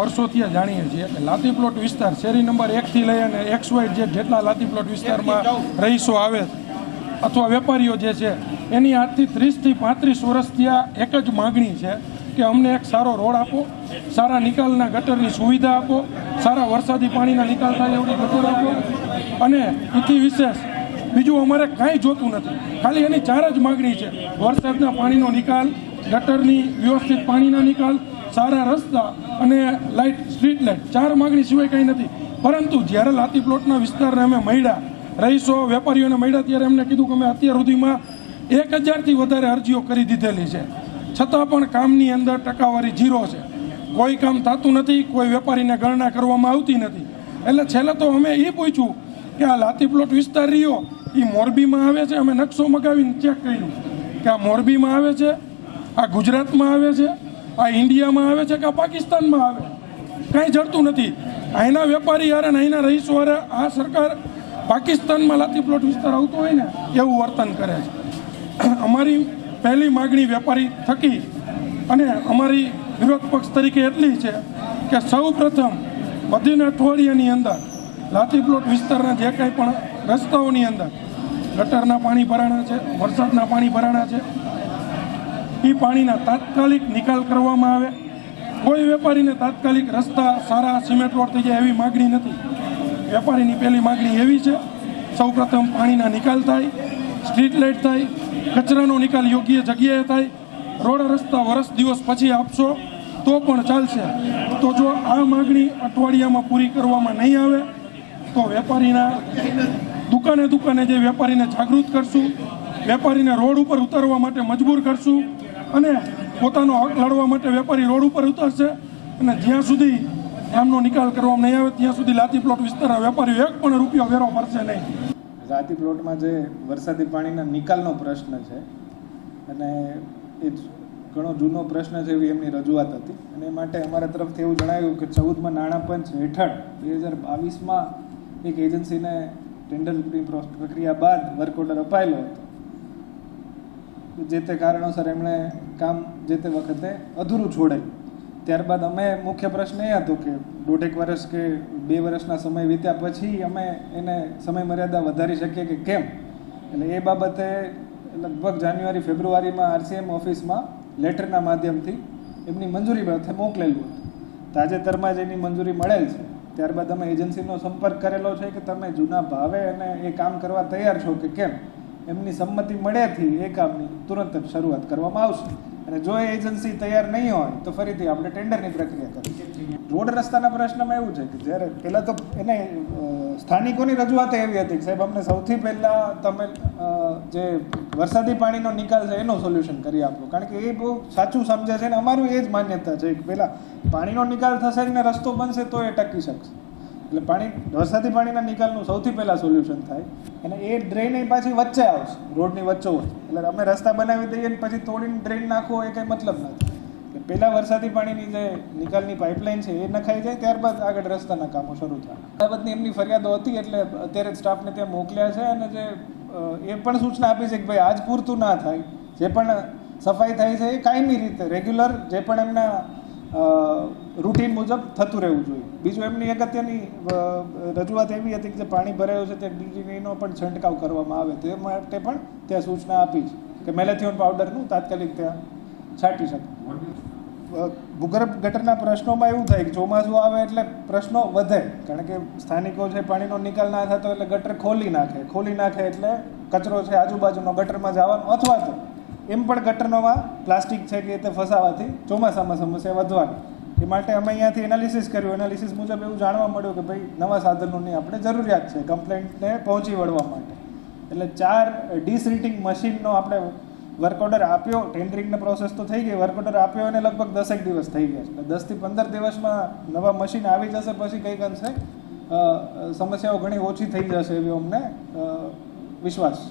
વર્ષોથી જાણીએ છીએ કે લાતી પ્લોટ વિસ્તાર શેરી નંબર 1 થી લઈ અને XYZ જેટલા લાતી પ્લોટ વિસ્તારમાં રહીશો આવે અથવા વેપારીઓ જે છે એની આજથી 30 થી 35 વર્ષથી આ એક જ માગણી છે કે અમને એક સારો રોડ આપો, સારા નિકાલના ગટરની સુવિધા આપો, સારા વરસાદી પાણીના નિકાલ થાય એવડી ગટર આપો, અને એથી વિશેષ બીજું અમારે કાંઈ જોતું નથી. ખાલી એની 4 જ માગણી છે: વરસાદના પાણીનો નિકાલ, ગટરની વ્યવસ્થિત પાણીના નિકાલ, સારા રસ્તા અને લાઇટ, સ્ટ્રીટ લાઇટ. 4 માગણી સિવાય કંઈ નથી. પરંતુ જ્યારે લાતી પ્લોટના વિસ્તારને અમે મળ્યા, રહીશો વેપારીઓને મળ્યા, ત્યારે એમને કીધું કે અમે અત્યાર સુધીમાં 1000થી વધારે અરજીઓ કરી દીધેલી છે, છતાં પણ કામની અંદર ટકાવારી 0 છે. કોઈ કામ થતું નથી, કોઈ વેપારીને ગણના કરવામાં આવતી નથી. એટલે છેલ્લે તો અમે એ પૂછ્યું કે આ લાતી પ્લોટ વિસ્તાર રહ્યો એ મોરબીમાં આવે છે. અમે નકશો મગાવીને ચેક કર્યું કે આ મોરબીમાં આવે છે, આ ગુજરાતમાં આવે છે, આ ઇન્ડિયામાં આવે છે કે આ પાકિસ્તાનમાં આવે. કાંઈ જડતું નથી. અહીંના વેપારી યારે અહીંના રહીશો યારે આ સરકાર પાકિસ્તાનમાં લાતી પ્લોટ વિસ્તાર આવતો હોય ને એવું વર્તન કરે છે. અમારી પહેલી માગણી વેપારી થકી અને અમારી વિરોધ પક્ષ તરીકે એટલી છે કે સૌ પ્રથમ વધીને અઠવાડિયાની અંદર લાતી પ્લોટ વિસ્તારના જે કાંઈ પણ રસ્તાઓની અંદર ગટરના પાણી ભરાણા છે, વરસાદના પાણી ભરાણા છે, એ પાણીના તાત્કાલિક નિકાલ કરવામાં આવે. કોઈ વેપારીને તાત્કાલિક રસ્તા સારા સિમેન્ટ રોડ થઈ જાય એવી માગણી નથી. વેપારીની પહેલી માગણી એવી છે, સૌ પ્રથમ પાણીના નિકાલ થાય, સ્ટ્રીટ લાઇટ થાય, કચરાનો નિકાલ યોગ્ય જગ્યાએ થાય. રોડ રસ્તા વર્ષ દિવસ પછી આપશો તો પણ ચાલશે. તો જો આ માગણી અઠવાડિયામાં પૂરી કરવામાં નહીં આવે તો વેપારીના દુકાને જે વેપારીને જાગૃત કરશું, વેપારીને રોડ ઉપર ઉતારવા માટે મજબૂર કરશું અને પોતાનો હક લડવા માટે વેપારી રોડ ઉપર ઉતરશે. અને જ્યાં સુધી આમનો નિકાલ કરવામાં નહીં આવે ત્યાં સુધી લાતી પ્લોટ વિસ્તારના વેપારીઓ એક પણ રૂપિયો વેરો ભરશે નહીં. લાતી પ્લોટમાં જે વરસાદી પાણીના નિકાલનો પ્રશ્ન છે અને એ ઘણો જૂનો પ્રશ્ન છે એવી એમની રજૂઆત હતી. અને એ માટે અમારા તરફથી એવું જણાવ્યું કે 14માં નાણાં પંચ હેઠળ 2022માં એક એજન્સીને ટેન્ડરની પ્રક્રિયા બાદ વર્ક ઓર્ડર અપાયેલો હતો. જે તે કારણોસર એમણે કામ જે તે વખતે અધૂરું છોડાયું. ત્યારબાદ અમે મુખ્ય પ્રશ્ન એ હતો કે 1.5 વર્ષ કે 2 વર્ષના સમય વીત્યા પછી અમે એને સમય મર્યાદા વધારી શકીએ કે કેમ. એટલે એ બાબતે લગભગ જાન્યુઆરી ફેબ્રુઆરીમાં RCM ઓફિસમાં લેટરના માધ્યમથી એમની મંજૂરી માટે મોકલેલું હતું. તાજેતરમાં જ એની મંજૂરી મળેલ છે. ત્યારબાદ અમે એજન્સીનો સંપર્ક કરેલો છે કે તમે જૂના ભાવે અને એ કામ કરવા તૈયાર છો કે કેમ. એમની સંમતિ મળ્યાથી એ કામની તુરંત જ શરૂઆત કરવામાં આવશે. અને જો એ એજન્સી તૈયાર નહીં હોય તો ફરીથી આપણે ટેન્ડરની પ્રક્રિયા કરીશું. રોડ રસ્તાના પ્રશ્નમાં એવું છે કે જ્યારે પહેલાં તો એને સ્થાનિકોની રજૂઆત એવી હતી કે સાહેબ અમને સૌથી પહેલાં તમે જે વરસાદી પાણીનો નિકાલ છે એનો સોલ્યુશન કરી આપો. કારણ કે એ બહુ સાચું સમજે છે અને અમારું એ જ માન્યતા છે કે પહેલાં પાણીનો નિકાલ થશે ને રસ્તો બનશે તો એ ટકી શકશે. એટલે વરસાદી પાણીના નિકાલનું સૌથી પહેલાં સોલ્યુશન થાય. અને એ ડ્રેન એ પાછી વચ્ચે આવશે, રોડની વચ્ચોવચ્ચ. એટલે અમે રસ્તા બનાવી દઈએ ને પછી તોડીને ડ્રેન નાખવો એ કંઈ મતલબ નથી. એટલે પહેલાં વરસાદી પાણીની જે નિકાલની પાઇપલાઇન છે એ નખાઈ જાય, ત્યારબાદ આગળ રસ્તાના કામો શરૂ થાય. આ બધી એમની ફરિયાદો હતી એટલે અત્યારે સ્ટાફને ત્યાં મોકલ્યા છે. અને જે એ પણ સૂચના આપી છે કે ભાઈ આજ પૂરતું ના થાય, જે પણ સફાઈ થાય છે એ કાયમી રીતે રેગ્યુલર જે પણ એમના રૂટીન મુજબ થતું રહેવું જોઈએ. બીજું એમની અગત્યની રજૂઆત એવી હતી કે જે પાણી ભરાયું છે તે DDTનો પણ છંટકાવ કરવામાં આવે તે માટે પણ ત્યાં સૂચના આપી છે કે મેલેથિયોન પાવડરનું તાત્કાલિક ત્યાં છાંટી શકે. ભૂગર્ભ ગટરના પ્રશ્નોમાં એવું થાય કે ચોમાસું આવે એટલે પ્રશ્નો વધે. કારણ કે સ્થાનિકો છે પાણીનો નિકાલ ના થતો એટલે ગટર ખોલી નાખે એટલે કચરો છે આજુબાજુનો ગટરમાં જવાનો, અથવા તો એમ પણ ગટરનોમાં પ્લાસ્ટિક છે કે તે ફસાવાથી ચોમાસામાં સમસ્યા વધવાની. એ માટે અમે અહીંયાથી એનાલિસિસ કર્યું. એનાલિસિસ મુજબ એવું જાણવા મળ્યું કે ભાઈ નવા સાધનોની આપણે જરૂરિયાત છે કમ્પ્લેન્ટને પહોંચી વળવા માટે. એટલે 4 ડિસરીટિંગ મશીનનો આપણે વર્ક ઓર્ડર આપ્યો. ટેન્ડરિંગની પ્રોસેસ તો થઈ ગઈ, વર્ક ઓર્ડર આપ્યો અને લગભગ 10 દિવસ થઈ ગયા છે. એટલે 10 થી 15 દિવસમાં નવા મશીન આવી જશે. પછી કંઈક અંશે સમસ્યાઓ ઘણી ઓછી થઈ જશે એવી અમને વિશ્વાસ છે.